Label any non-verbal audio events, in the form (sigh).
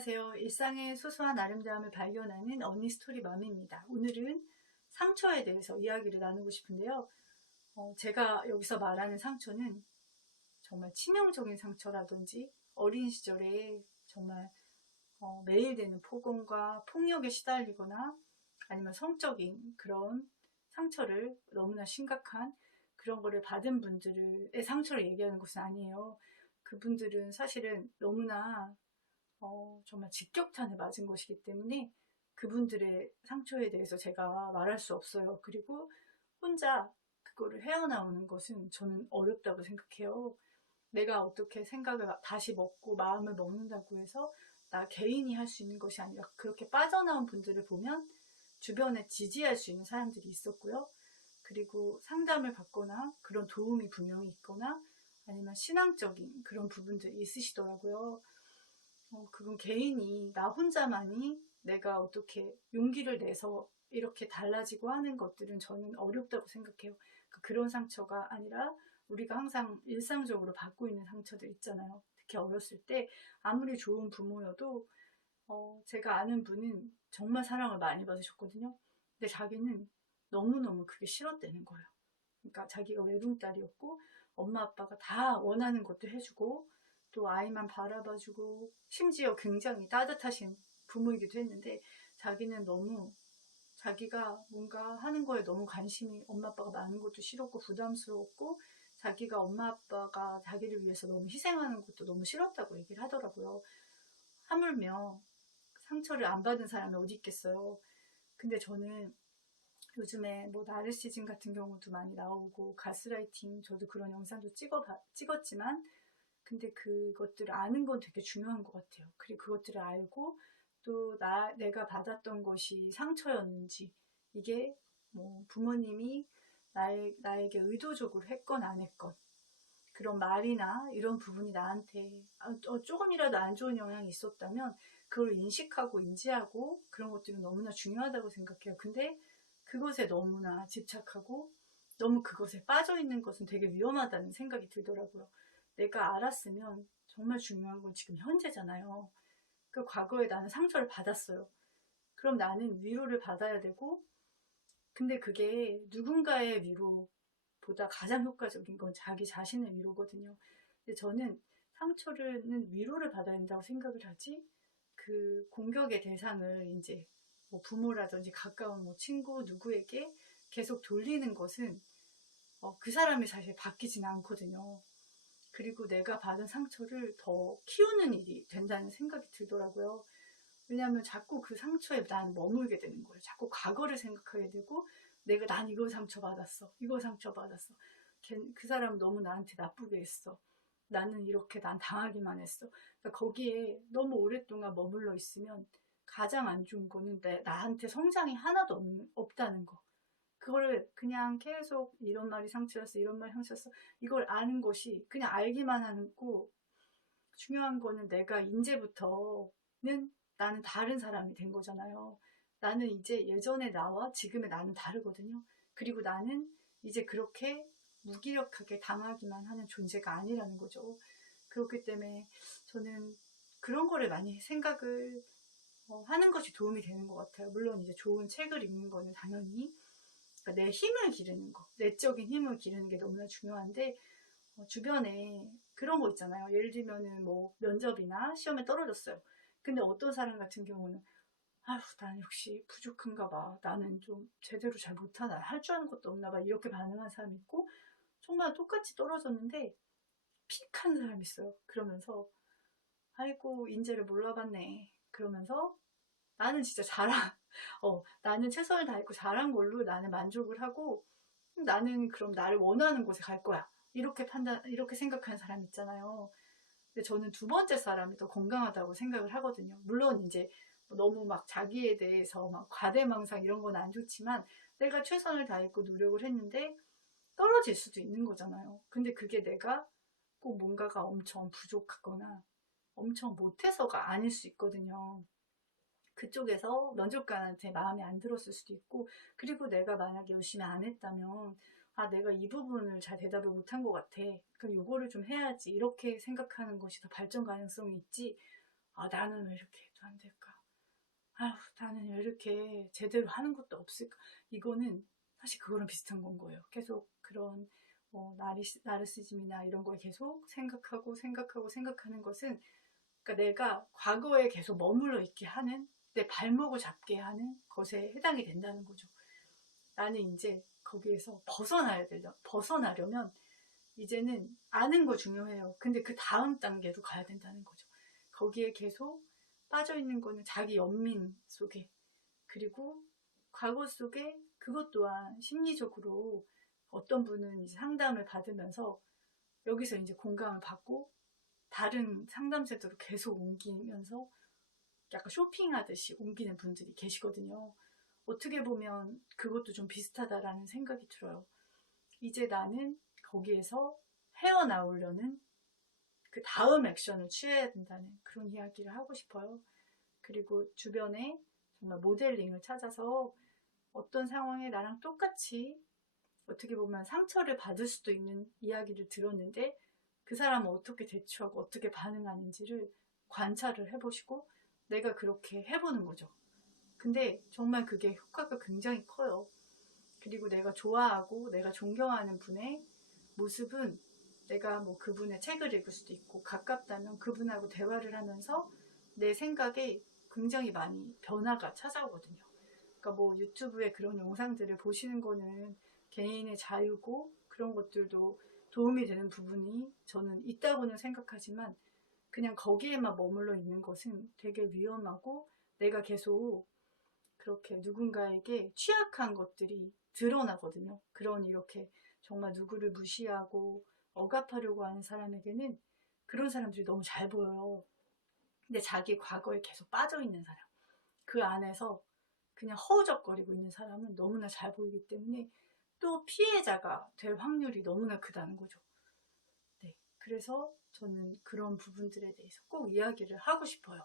안녕하세요. 일상의 소소한 아름다움을 발견하는 언니 스토리 맘입니다. 오늘은 상처에 대해서 이야기를 나누고 싶은데요. 어, 제가 여기서 말하는 상처는 정말 치명적인 상처라든지 어린 시절에 정말 어, 매일 되는 폭언과 폭력에 시달리거나 아니면 성적인 그런 상처를 너무나 심각한 그런 거를 받은 분들의 상처를 얘기하는 것은 아니에요. 그분들은 사실은 너무나 어, 정말 직격탄을 맞은 것이기 때문에 그분들의 상처에 대해서 제가 말할 수 없어요. 그리고 혼자 그거를 헤어나오는 것은 저는 어렵다고 생각해요. 내가 어떻게 생각을 다시 먹고 마음을 먹는다고 해서 나 개인이 할 수 있는 것이 아니라 그렇게 빠져나온 분들을 보면 주변에 지지할 수 있는 사람들이 있었고요. 그리고 상담을 받거나 그런 도움이 분명히 있거나 아니면 신앙적인 그런 부분들이 있으시더라고요. 어, 그건 개인이 나 혼자만이 내가 어떻게 용기를 내서 이렇게 달라지고 하는 것들은 저는 어렵다고 생각해요. 그 그런 상처가 아니라 우리가 항상 일상적으로 받고 있는 상처들 있잖아요. 특히 어렸을 때 아무리 좋은 부모여도 어, 제가 아는 분은 정말 사랑을 많이 받으셨거든요. 근데 자기는 너무너무 그게 싫었다는 거예요. 그러니까 자기가 외동딸이었고 엄마 아빠가 다 원하는 것도 해주고 또 아이만 바라봐주고 심지어 굉장히 따뜻하신 부모이기도 했는데 자기는 너무 자기가 뭔가 하는 거에 너무 관심이 엄마 아빠가 많은 것도 싫었고 부담스러웠고 자기가 엄마 아빠가 자기를 위해서 너무 희생하는 것도 너무 싫었다고 얘기를 하더라고요. 하물며 상처를 안 받은 사람이 어디 있겠어요. 근데 저는 요즘에 뭐 나르시즘 같은 경우도 많이 나오고 가스라이팅 저도 그런 영상도 찍어 찍었지만 근데 그것들을 아는 건 되게 중요한 것 같아요. 그리고 그것들을 알고 또 나, 내가 받았던 것이 상처였는지, 이게 뭐 부모님이 나에, 나에게 의도적으로 했건 안 했건, 그런 말이나 이런 부분이 나한테 어, 조금이라도 안 좋은 영향이 있었다면, 그걸 인식하고 인지하고 그런 것들은 너무나 중요하다고 생각해요. 근데 그것에 너무나 집착하고 너무 그것에 빠져 있는 것은 되게 위험하다는 생각이 들더라고요. 내가 알았으면 정말 중요한 건 지금 현재잖아요. 그 과거에 나는 상처를 받았어요. 그럼 나는 위로를 받아야 되고, 근데 그게 누군가의 위로보다 가장 효과적인 건 자기 자신의 위로거든요. 근데 저는 상처는 위로를 받아야 된다고 생각을 하지, 그 공격의 대상을 이제 뭐 부모라든지 가까운 뭐 친구 누구에게 계속 돌리는 것은 어, 그 사람이 사실 바뀌진 않거든요. 그리고 내가 받은 상처를 더 키우는 일이 된다는 생각이 들더라고요. 왜냐하면 자꾸 그 상처에 난 머물게 되는 거예요. 자꾸 과거를 생각하게 되고 내가 난 이거 상처받았어. 이거 상처받았어. 그 사람 너무 나한테 나쁘게 했어. 나는 이렇게 난 당하기만 했어. 그러니까 거기에 너무 오랫동안 머물러 있으면 가장 안 좋은 거는 내, 나한테 성장이 하나도 없, 없다는 거. 그거를 그냥 계속 이런 말이 상처였어, 이런 말이 상처였어. 이걸 아는 것이 그냥 알기만 하고 중요한 거는 내가 이제부터는 나는 다른 사람이 된 거잖아요. 나는 이제 예전의 나와 지금의 나는 다르거든요. 그리고 나는 이제 그렇게 무기력하게 당하기만 하는 존재가 아니라는 거죠. 그렇기 때문에 저는 그런 거를 많이 생각을 어, 하는 것이 도움이 되는 것 같아요. 물론 이제 좋은 책을 읽는 거는 당연히 그러니까 내 힘을 기르는 거, 내적인 힘을 기르는 게 너무나 중요한데 어, 주변에 그런 거 있잖아요. 예를 들면은 뭐 면접이나 시험에 떨어졌어요. 근데 어떤 사람 같은 경우는 아휴, 난 역시 부족한가 봐. 나는 좀 제대로 잘 못하나. 할 줄 아는 것도 없나 봐. 이렇게 반응한 사람이 있고, 정말 똑같이 떨어졌는데, 픽한 사람이 있어요. 그러면서, 아이고, 인재를 몰라봤네. 그러면서, 나는 진짜 잘한, (laughs) 어, 나는 최선을 다했고 잘한 걸로 나는 만족을 하고, 나는 그럼 나를 원하는 곳에 갈 거야. 이렇게 판단, 이렇게 생각하는 사람 있잖아요. 근데 저는 두 번째 사람이 더 건강하다고 생각을 하거든요. 물론 이제 너무 막 자기에 대해서 막 과대망상 이런 건 안 좋지만 내가 최선을 다했고 노력을 했는데 떨어질 수도 있는 거잖아요. 근데 그게 내가 꼭 뭔가가 엄청 부족하거나 엄청 못해서가 아닐 수 있거든요. 그쪽에서 면접관한테 마음에 안 들었을 수도 있고 그리고 내가 만약에 열심히 안 했다면 아 내가 이 부분을 잘 대답을 못한 것 같아 그럼 요거를 좀 해야지 이렇게 생각하는 것이 더 발전 가능성이 있지 아, 나는 왜 이렇게 해도 안 될까? 아휴, 나는 왜 이렇게 제대로 하는 것도 없을까? 이거는 사실 그거랑 비슷한 건 거예요. 계속 그런 뭐 나리시, 나르시즘이나 이런 걸 계속 생각하고 생각하고 생각하는 것은 그러니까 내가 과거에 계속 머물러 있게 하는 내 발목을 잡게 하는 것에 해당이 된다는 거죠. 나는 이제 거기에서 벗어나야 되려 벗어나려면 이제는 아는 거 중요해요. 근데 그 다음 단계로 가야 된다는 거죠. 거기에 계속 빠져 있는 거는 자기 연민 속에 그리고 과거 속에 그것 또한 심리적으로 어떤 분은 이제 상담을 받으면서 여기서 이제 공감을 받고 다른 상담센터로 계속 옮기면서 약간 쇼핑하듯이 옮기는 분들이 계시거든요. 어떻게 보면 그것도 좀 비슷하다라는 생각이 들어요. 이제 나는 거기에서 헤어나오려는 그 다음 액션을 취해야 된다는 그런 이야기를 하고 싶어요. 그리고 주변에 정말 모델링을 찾아서 어떤 상황에 나랑 똑같이 어떻게 보면 상처를 받을 수도 있는 이야기를 들었는데 그 사람은 어떻게 대처하고 어떻게 반응하는지를 관찰을 해보시고 내가 그렇게 해보는 거죠. 근데 정말 그게 효과가 굉장히 커요. 그리고 내가 좋아하고 내가 존경하는 분의 모습은 내가 뭐 그분의 책을 읽을 수도 있고 가깝다면 그분하고 대화를 하면서 내 생각에 굉장히 많이 변화가 찾아오거든요. 그러니까 뭐 유튜브에 그런 영상들을 보시는 거는 개인의 자유고 그런 것들도 도움이 되는 부분이 저는 있다고는 생각하지만 그냥 거기에만 머물러 있는 것은 되게 위험하고 내가 계속 그렇게 누군가에게 취약한 것들이 드러나거든요. 그런 이렇게 정말 누구를 무시하고 억압하려고 하는 사람에게는 그런 사람들이 너무 잘 보여요. 근데 자기 과거에 계속 빠져 있는 사람, 그 안에서 그냥 허우적거리고 있는 사람은 너무나 잘 보이기 때문에 또 피해자가 될 확률이 너무나 크다는 거죠. 네. 그래서 저는 그런 부분들에 대해서 꼭 이야기를 하고 싶어요.